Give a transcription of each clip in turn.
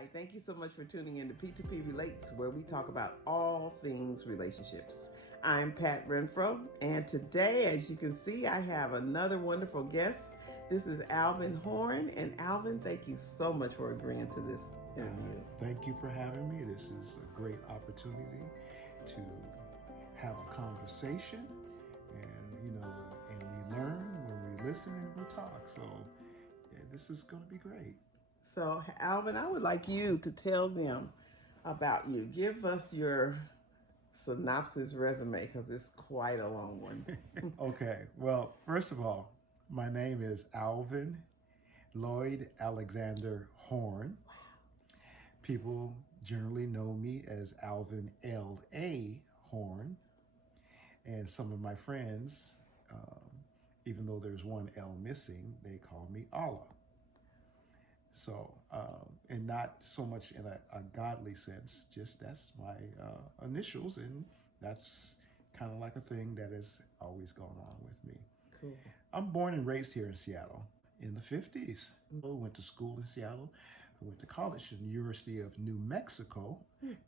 Hi, thank you so much for tuning in to P2P Relates, where we talk about all things relationships. I'm Pat Renfro, and today, as you can see, I have another wonderful guest. This is Alvin Horn, and Alvin, thank you so much for agreeing to this interview. Thank you for having me. This is a great opportunity to have a conversation, and we learn when we listen and we talk. So this is going to be great. So, Alvin, I would like you to tell them about you. Give us your synopsis resume, because it's quite a long one. Okay, well, first of all, my name is Alvin Lloyd Alexander Horn. People generally know me as Alvin L.A. Horn. And some of my friends, even though there's one L missing, they call me Allah. So, and not so much in a godly sense, just that's my initials, and that's kind of like a thing that has always gone on with me. Cool. I'm born and raised here in Seattle in the 50s. I went to school in Seattle. I went to college at the University of New Mexico.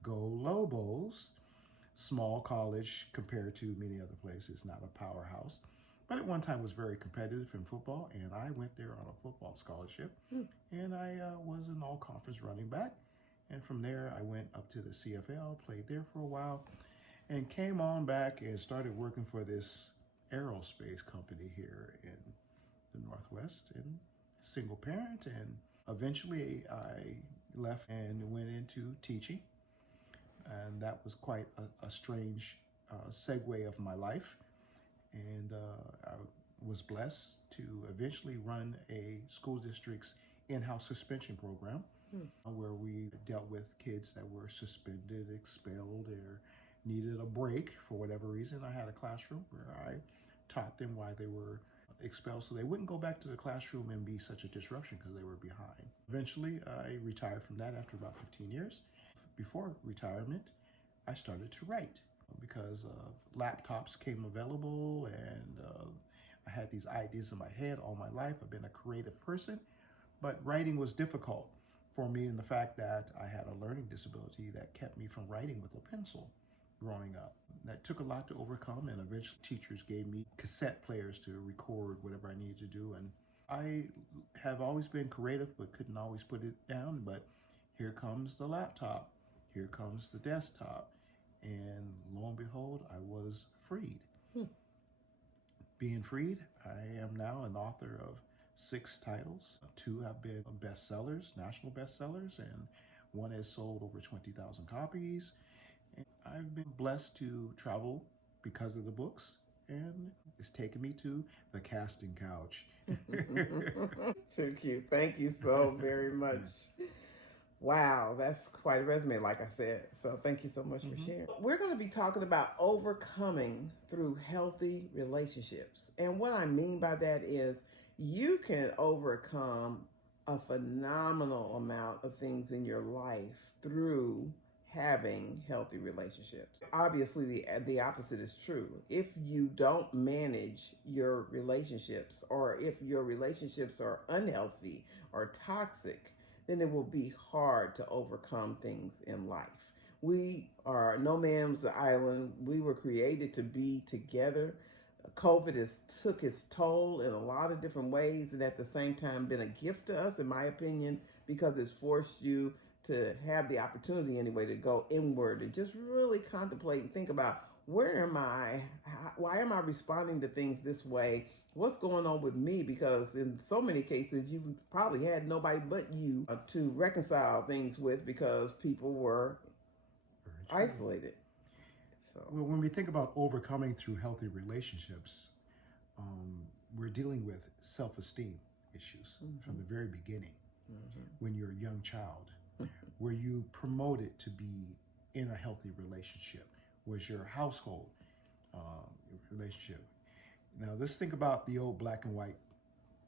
Go Lobos. Small college compared to many other places, not a powerhouse. But at one time was very competitive in football, and I went there on a football scholarship. And I was an all-conference running back. And from there, I went up to the CFL, played there for a while, and came on back and started working for this aerospace company here in the Northwest, and single parent. And eventually I left and went into teaching. And that was quite a strange segue of my life. And I was blessed to eventually run a school district's in-house suspension program where we dealt with kids that were suspended, expelled, or needed a break for whatever reason. I had a classroom where I taught them why they were expelled so they wouldn't go back to the classroom and be such a disruption because they were behind. Eventually, I retired from that after about 15 years. Before retirement, I started to write because laptops came available, and I had these ideas in my head all my life. I've been a creative person, but writing was difficult for me in the fact that I had a learning disability that kept me from writing with a pencil growing up. That took a lot to overcome, and eventually teachers gave me cassette players to record whatever I needed to do. And I have always been creative, but couldn't always put it down. But here comes the laptop. Here comes the desktop. And lo and behold, I was freed. Being freed, I am now an author of 6 titles. 2 have been bestsellers, national bestsellers, and 1 has sold over 20,000 copies. And I've been blessed to travel because of the books, and it's taken me to the casting couch. Too cute. Thank you so very much. Wow, that's quite a resume, like I said. So thank you so much for sharing. We're going to be talking about overcoming through healthy relationships. And what I mean by that is you can overcome a phenomenal amount of things in your life through having healthy relationships. Obviously, the opposite is true. If you don't manage your relationships, or if your relationships are unhealthy or toxic, then it will be hard to overcome things in life. We are no man's island. We were created to be together. COVID has took its toll in a lot of different ways, and at the same time been a gift to us, in my opinion, because it's forced you to have the opportunity anyway to go inward and just really contemplate and think about, where am I? Why am I responding to things this way? What's going on with me? Because in so many cases, you probably had nobody but you to reconcile things with, because people were isolated. So, well, when we think about overcoming through healthy relationships, we're dealing with self-esteem issues from the very beginning. When you're a young child, were you promoted to be in a healthy relationship? Was your household relationship? Now let's think about the old black and white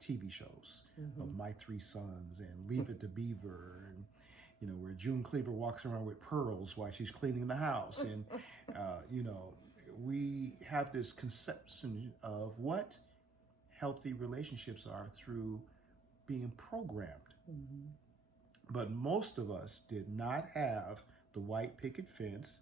TV shows of My 3 Sons and Leave It to Beaver, and where June Cleaver walks around with pearls while she's cleaning the house. And we have this conception of what healthy relationships are through being programmed. But most of us did not have the white picket fence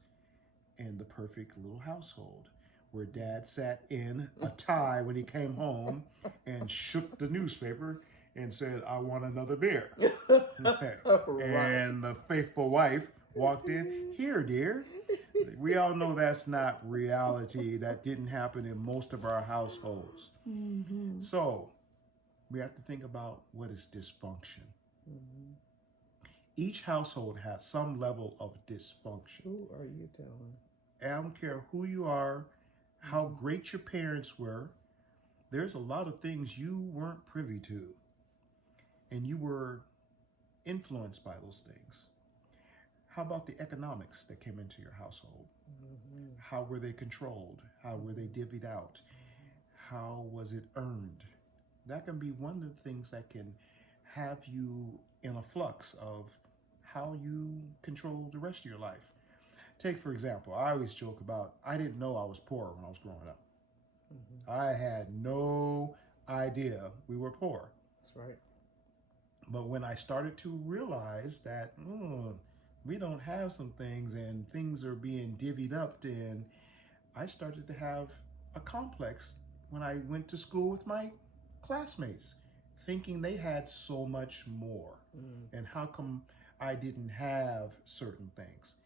and the perfect little household where dad sat in a tie when he came home and shook the newspaper and said, I want another beer. Okay. Right. And the faithful wife walked in, here, dear. We all know that's not reality. That didn't happen in most of our households. Mm-hmm. So we have to think about what is dysfunction. Mm-hmm. Each household has some level of dysfunction. Who are you telling? I don't care who you are, how great your parents were. There's a lot of things you weren't privy to, and you were influenced by those things. How about the economics that came into your household? Mm-hmm. How were they controlled? How were they divvied out? How was it earned? That can be one of the things that can have you in a flux of how you control the rest of your life. Take, for example, I always joke about, I didn't know I was poor when I was growing up. Mm-hmm. I had no idea we were poor. That's right. But when I started to realize that we don't have some things and things are being divvied up, then I started to have a complex when I went to school with my classmates, thinking they had so much more. And how come I didn't have certain things?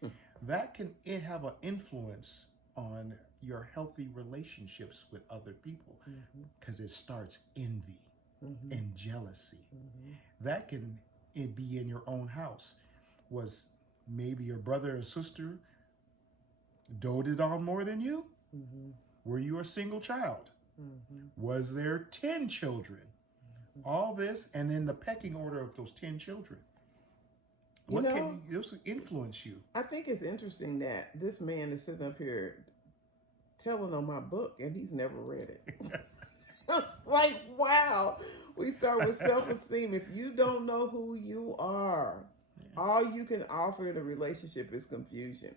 That can have an influence on your healthy relationships with other people because it starts envy and jealousy. That can be in your own house. Was maybe your brother or sister doted on more than you? Were you a single child? Was there 10 children? All this, and then the pecking order of those 10 children. What can influence you? I think it's interesting that this man is sitting up here telling on my book, and he's never read it. It's like, wow. We start with self-esteem. If you don't know who you are, all you can offer in a relationship is confusion.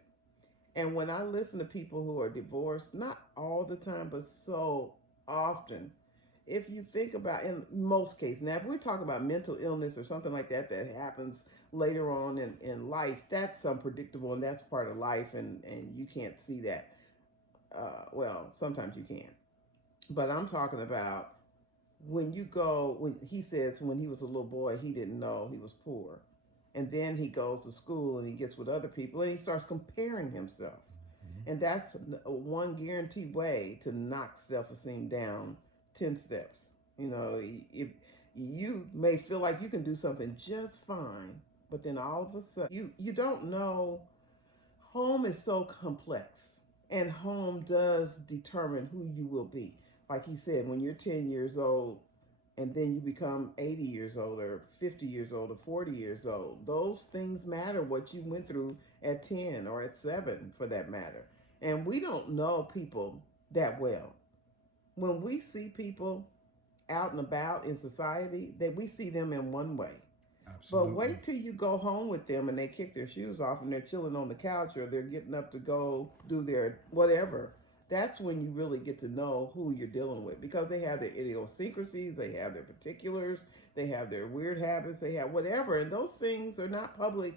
And when I listen to people who are divorced, not all the time, but so often, if you think about, in most cases, now if we're talking about mental illness or something like that that happens later on in life, that's unpredictable and that's part of life, and you can't see that. Well, sometimes you can. But I'm talking about when he says when he was a little boy, he didn't know he was poor. And then he goes to school and he gets with other people and he starts comparing himself. And that's one guaranteed way to knock self-esteem down 10 steps. If you may feel like you can do something just fine, but then all of a sudden you don't know. Home is so complex, and home does determine who you will be. Like he said, when you're 10 years old and then you become 80 years old or 50 years old or 40 years old, those things matter, what you went through at 10 or at 7 for that matter. And we don't know people that well. When we see people out and about in society, that we see them in one way. Absolutely. But wait till you go home with them and they kick their shoes off and they're chilling on the couch or they're getting up to go do their whatever. That's when you really get to know who you're dealing with, because they have their idiosyncrasies, they have their particulars, they have their weird habits, they have whatever. And those things are not public.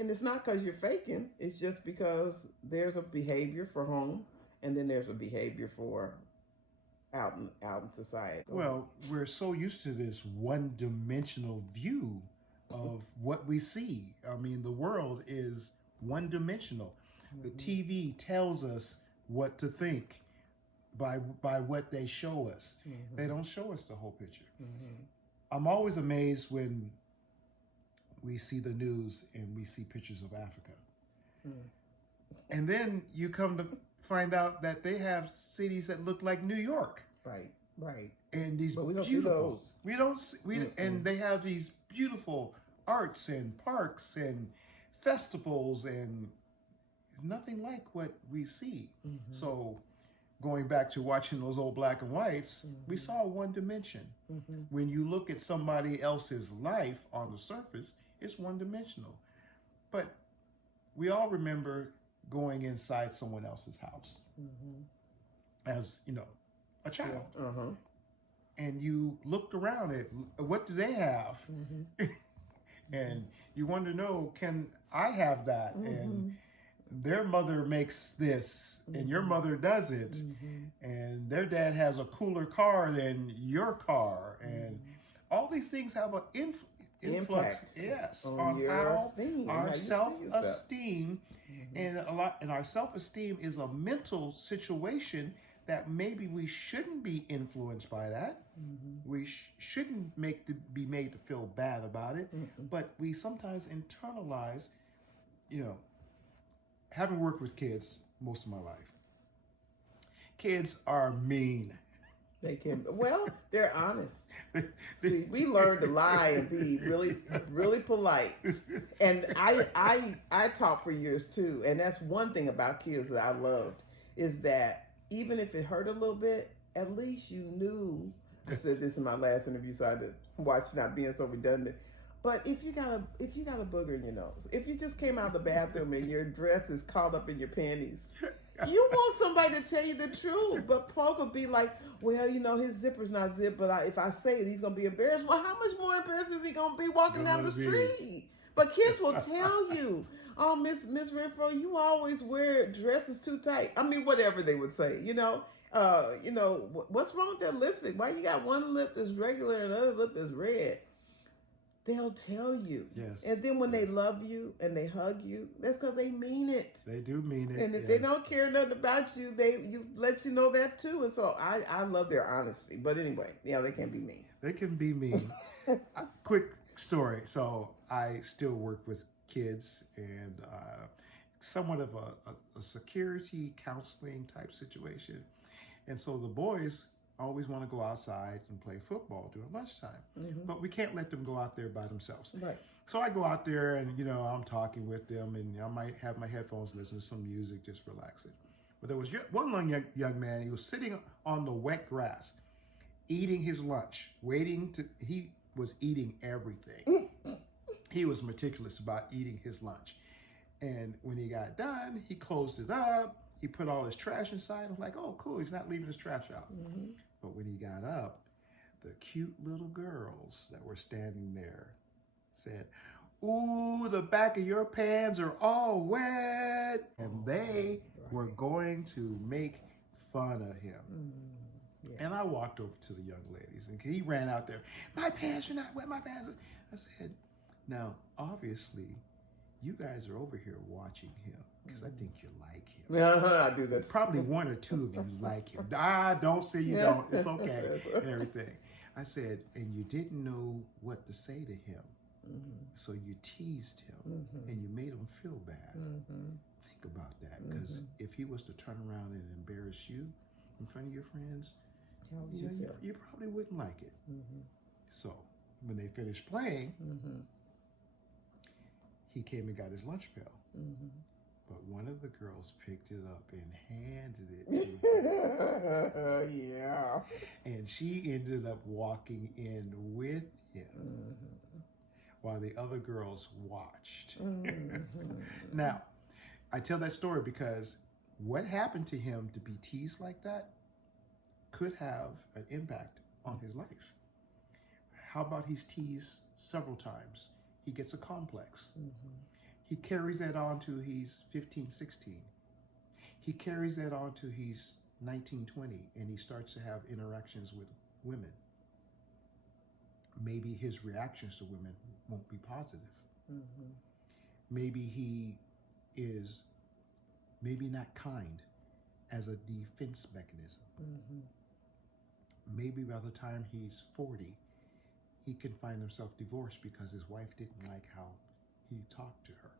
And it's not because you're faking. It's just because there's a behavior for home and then there's a behavior for out in society. Well, we're so used to this one-dimensional view of what we see. I mean, the world is one-dimensional. The TV tells us what to think by what they show us. They don't show us the whole picture. I'm always amazed when we see the news and we see pictures of Africa. And then you come to find out that they have cities that look like New York. Right. And these But we don't beautiful, see those. And they have these beautiful arts and parks and festivals and nothing like what we see. So going back to watching those old black and whites, we saw one dimension. When you look at somebody else's life on the surface, it's one dimensional. But we all remember going inside someone else's house as, a child. And you looked around at what do they have? And you wonder, no, can I have that? And their mother makes this and your mother doesn't. And their dad has a cooler car than your car. And all these things have an influx, yes, on how esteem, our self-esteem and our self-esteem is a mental situation that maybe we shouldn't be influenced by that. We shouldn't be made to feel bad about it, but we sometimes internalize, having worked with kids most of my life. Kids are mean. They can, well, they're honest. See, we learned to lie and be really, really polite. And I taught for years too. And that's one thing about kids that I loved, is that even if it hurt a little bit, at least you knew. I said this in my last interview, so I had to watch not being so redundant. But if you got a booger in your nose, if you just came out of the bathroom and your dress is caught up in your panties, you want somebody to tell you the truth. But Paul could be like, well, his zipper's not zipped, but if I say it, he's going to be embarrassed. Well, how much more embarrassed is he going to be walking down the street? But kids will tell you, oh, Miss Renfro, you always wear dresses too tight. I mean, whatever they would say, what's wrong with that lipstick? Why you got one lip that's regular and another lip that's red? They'll tell you. Yes. And then when they love you and they hug you, that's because they mean it. They do mean it. And if they don't care nothing about you, you let you know that too. And so I love their honesty. But anyway, they can be mean. They can be mean. Quick story. So I still work with kids and somewhat of a security counseling type situation. And so the boys always want to go outside and play football during lunchtime, but we can't let them go out there by themselves. Right. So I go out there and, I'm talking with them and I might have my headphones, listen to some music, just relaxing. But there was one young man, he was sitting on the wet grass, eating his lunch, he was eating everything. He was meticulous about eating his lunch. And when he got done, he closed it up. He put all his trash inside. I was like, oh, cool, he's not leaving his trash out. But when he got up, the cute little girls that were standing there said, ooh, the back of your pants are all wet. And they were going to make fun of him. Yeah. And I walked over to the young ladies and he ran out there, my pants are not wet, my pants are... I said, now, obviously, you guys are over here watching him because I think you like him. I do that. Probably one or two of you like him. Don't say you don't. It's okay. And everything. I said, and you didn't know what to say to him. So you teased him and you made him feel bad. Think about that, because if he was to turn around and embarrass you in front of your friends, you probably wouldn't like it. So when they finished playing, he came and got his lunch pail. But one of the girls picked it up and handed it to him. Yeah. And she ended up walking in with him while the other girls watched. Now, I tell that story because what happened to him to be teased like that could have an impact on his life. How about he's teased several times? He gets a complex. He carries that on to he's 15, 16. He carries that on to he's 19, 20, and he starts to have interactions with women. Maybe his reactions to women won't be positive. Maybe he is not kind as a defense mechanism. Maybe by the time he's 40, he can find himself divorced because his wife didn't like how he talked to her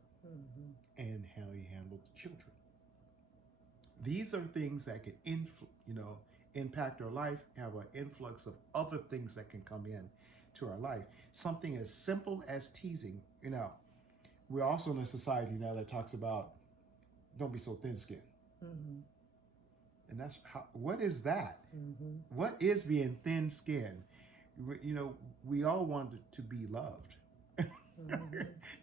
and how he handled the children. These are things that can impact our life, have an influx of other things that can come in to our life. Something as simple as teasing. We're also in a society now that talks about don't be so thin-skinned. And that's what is that? What is being thin-skinned? We all want to be loved.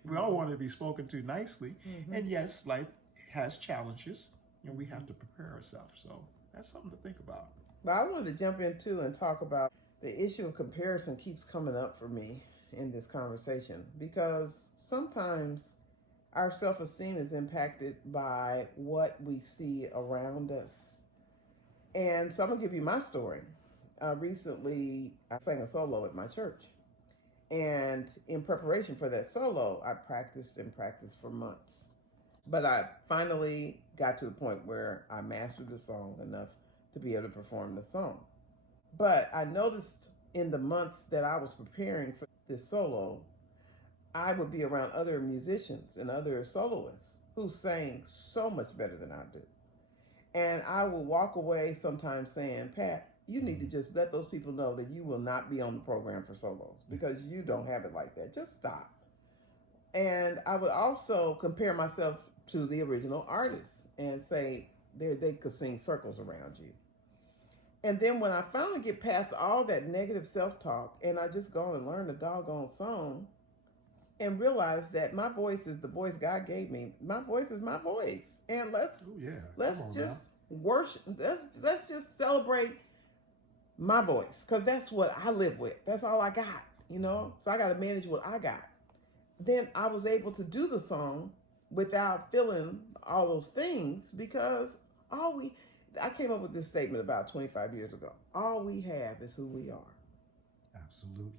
We all want to be spoken to nicely. And yes, life has challenges and we have to prepare ourselves. So that's something to think about. But I wanted to jump in too and talk about the issue of comparison keeps coming up for me. in this conversation because sometimes our self esteem is impacted by what we see around us. And so I'm going to give you my story. Recently, I sang a solo at my church. And in preparation for that solo, I practiced and practiced for months. But I finally got to the point where I mastered the song enough to be able to perform the song. But I noticed in the months that I was preparing for this solo, I would be around other musicians and other soloists who sang so much better than I do. And I will walk away sometimes saying, Pat, you need to just let those people know that you will not be on the program for solos because you don't have it like that. Just stop. And I would also compare myself to the original artist and say they could sing circles around you. And then when I finally get past all that negative self-talk and I just go and learn the doggone song and realize that my voice is the voice God gave me. My voice is my voice. And let's just worship. Let's just celebrate my voice because that's what I live with. That's all I got, So I got to manage what I got. Then I was able to do the song without feeling all those things because I came up with this statement about 25 years ago. All we have is who we are. Absolutely.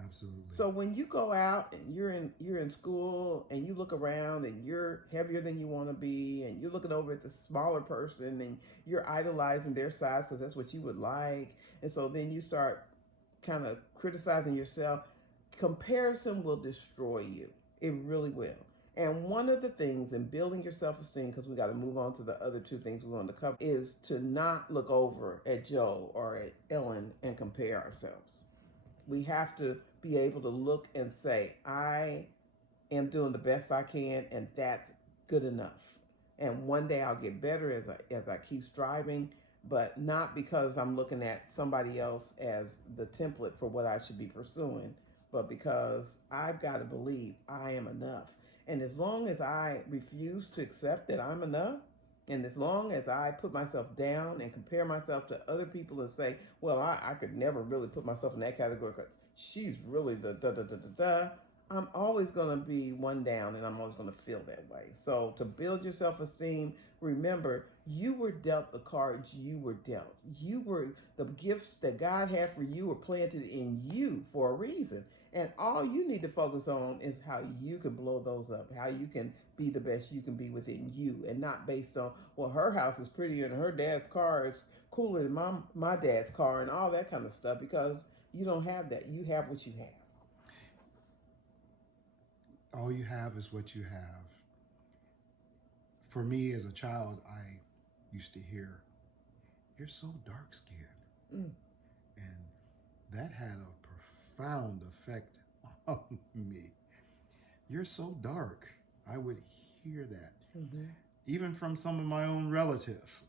Absolutely. So when you go out and you're in school and you look around and you're heavier than you want to be and you're looking over at the smaller person and you're idolizing their size because that's what you would like, and so then you start kind of criticizing yourself, comparison will destroy you. It really will. And one of the things in building your self-esteem, because we got to move on to the other two things we want to cover, is to not look over at Joe or at Ellen and compare ourselves. We have to be able to look and say, I am doing the best I can, and that's good enough. And one day I'll get better as I keep striving, but not because I'm looking at somebody else as the template for what I should be pursuing, but because I've got to believe I am enough. And as long as I refuse to accept that I'm enough, and as long as I put myself down and compare myself to other people and say, well, I could never really put myself in that category because she's really the da-da-da-da-da, I'm always going to be one down and I'm always going to feel that way. So to build your self-esteem, remember, you were dealt the cards you were dealt. The gifts that God had for you were planted in you for a reason. And all you need to focus on is how you can blow those up, how you can be the best you can be within you, and not based on, well, her house is prettier and her dad's car is cooler than my dad's car and all that kind of stuff, because you don't have that. You have what you have. All you have is what you have. For me as a child, I used to hear, you're so dark-skinned. And that had a profound effect on me. You're so dark. I would hear that. Even from some of my own relatives,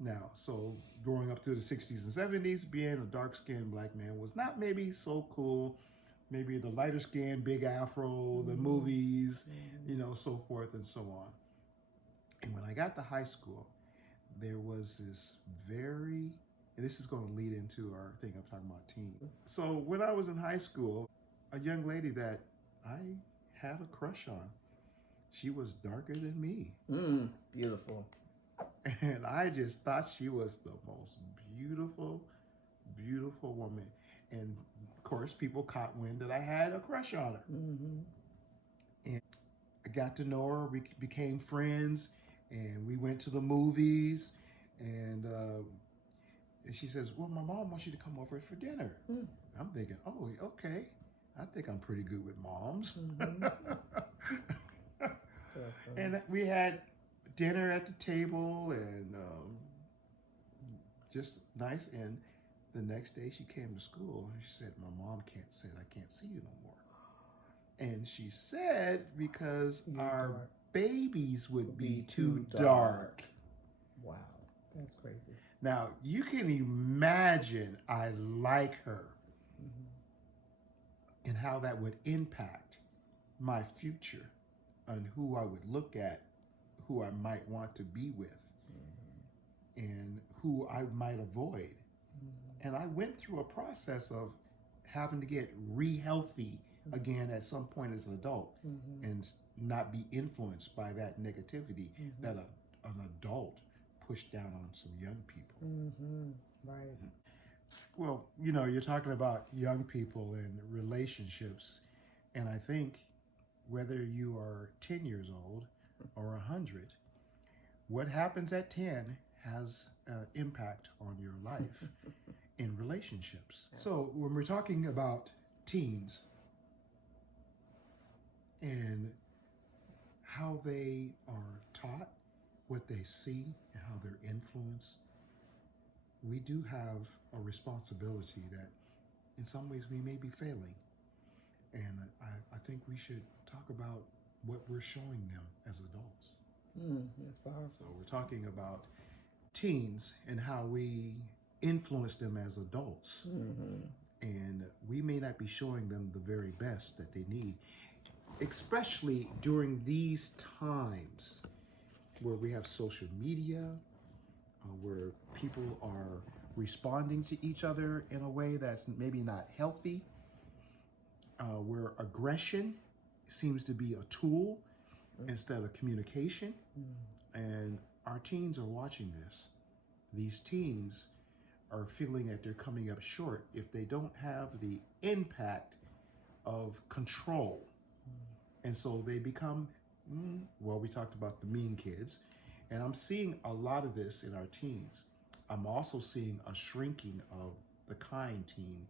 Now, so growing up through the 60s and 70s, being a dark-skinned black man was not maybe so cool. Maybe the lighter skin, big afro, the movies, so forth and so on. And when I got to high school, there was this and this is going to lead into our thing I'm talking about teen. So when I was in high school, a young lady that I had a crush on, she was darker than me. Beautiful. And I just thought she was the most beautiful, beautiful woman. And of course, people caught wind that I had a crush on her. And I got to know her, we became friends, and we went to the movies. And she says, well, my mom wants you to come over for dinner. I'm thinking, oh, okay. I think I'm pretty good with moms. And we had dinner at the table and just nice. And the next day she came to school and she said, my mom said I can't see you no more. And she said, because our babies would be too dark. Wow, that's crazy. Now, you can imagine I like her and how that would impact my future and who I would look at, who I might want to be with, and who I might avoid. And I went through a process of having to get re-healthy again at some point as an adult, and not be influenced by that negativity that an adult pushed down on some young people. Right. Well, you know, you're talking about young people and relationships, and I think whether you are 10 years old or 100, what happens at 10 has an impact on your life in relationships. So when we're talking about teens and how they are taught, what they see, and how they're influenced, we do have a responsibility that in some ways we may be failing. And I think we should talk about what we're showing them as adults. That's powerful. So we're talking about teens and how we influence them as adults. And we may not be showing them the very best that they need, especially during these times where we have social media, where people are responding to each other in a way that's maybe not healthy, where aggression seems to be a tool instead of communication. And our teens are watching this. These teens are feeling that they're coming up short if they don't have the impact of control. And so they become, well, we talked about the mean kids, and I'm seeing a lot of this in our teens. I'm also seeing a shrinking of the kind teen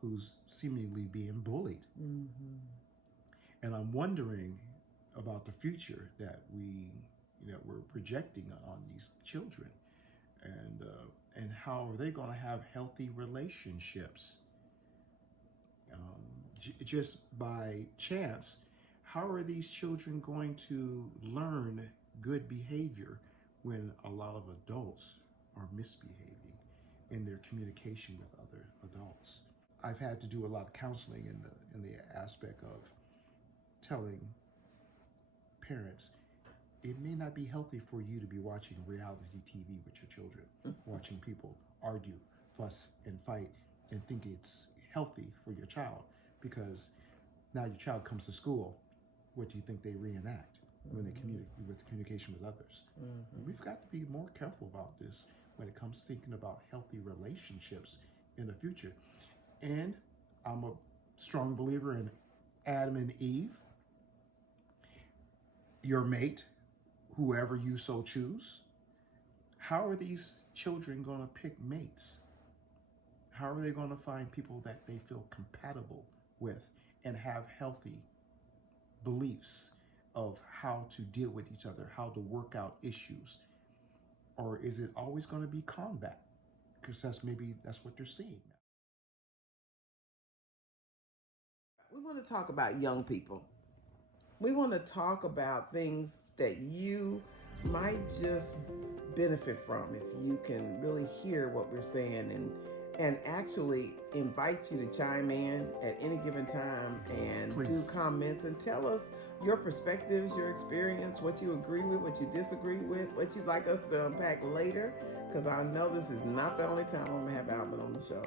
who's seemingly being bullied. And I'm wondering about the future that we're projecting on these children, and how are they going to have healthy relationships? Just by chance, how are these children going to learn good behavior when a lot of adults are misbehaving in their communication with other adults? I've had to do a lot of counseling in the aspect of telling parents, it may not be healthy for you to be watching reality TV with your children, watching people argue, fuss, and fight, and think it's healthy for your child, because now your child comes to school, what do you think they reenact when they communicate with communication with others? We've got to be more careful about this when it comes to thinking about healthy relationships in the future. And I'm a strong believer in Adam and Eve, your mate, whoever you so choose. How are these children going to pick mates? How are they going to find people that they feel compatible with and have healthy beliefs of how to deal with each other, how to work out issues? Or is it always going to be combat? Because that's what they're seeing now. We want to talk about young people. We want to talk about things that you might just benefit from if you can really hear what we're saying, and actually invite you to chime in at any given time and Please do comments and tell us your perspectives, your experience, what you agree with, what you disagree with, what you'd like us to unpack later, because I know this is not the only time I'm going to have Alvin on the show.